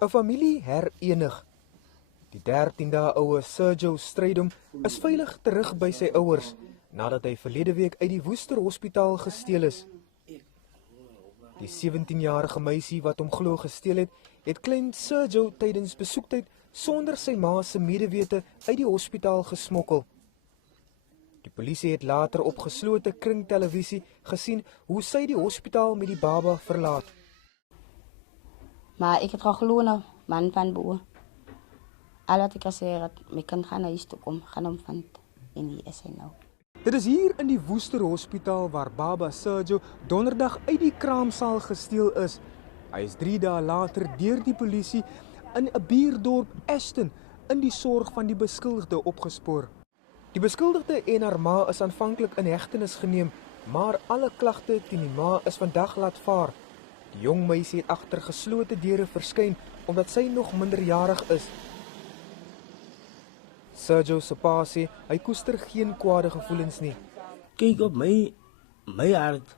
'n Familie herenig. Die 13 dae oue Sergio Strydom is veilig terug by sy ouers nadat hy verlede week uit die Worcester Hospitaal gesteel is. Die 17-jarige meisie wat hom glo gesteel het, het klein Sergio tydens besoektyd sonder sy ma se medewete uit die hospitaal gesmokkel. Die polisie het later op geslote kringtelevisie gesien hoe sy die hospitaal met die baba verlaat. Maar ik heb gewoon gelogen, man van boer. Al wat ik gezegd had, ik kan gaan naar huis toe komen, gaan hem van in die is hij nou. Dit is hier in die Worcester Hospitaal waar baba Sergio donderdag uit die kraamsaal gesteel is. Hy is 3 dae later deur die polisie in 'n buurdorp Ashton in die sorg van die beskuldigde opgespoor. Die beskuldigde en haar ma is aanvanklik in hegtenis geneem, maar alle klagte teen die ma is vandag laat vaar. Die jong meisie het agter geslote deure verskyn omdat sy nog minderjarig is. Sergio se pa sê hy koester geen kwade gevoelens nie. Kyk op my hart.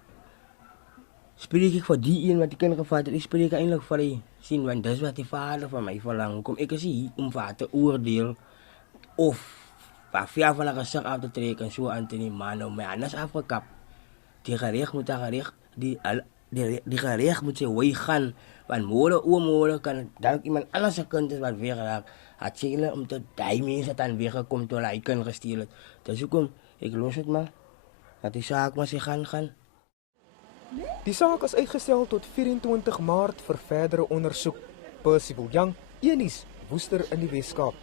Spreek ek vir die een wat die kind gevat het, ek spreek eintlik vir die sien, want dis wat die vader van my verlang. Kom ek is hier om vir te oordeel of waar van 'n gesig af te trek en so aan te neem, maar nou my anders afgekap. Die gereg moet daar gereg, die gereg moet sy wy gaan, want môre kan dalk iemand anders se kind is wat weggeraak. Het sy hulle om te die mense dan weggekom toe hy kind gesteel het. Dis hoekom ek los dit maar, dat die saak maar sy gaan. Die saak is uitgestel tot 24 Maart vir verdere ondersoek. Percival Young, Enies, Worcester in die Weskaap.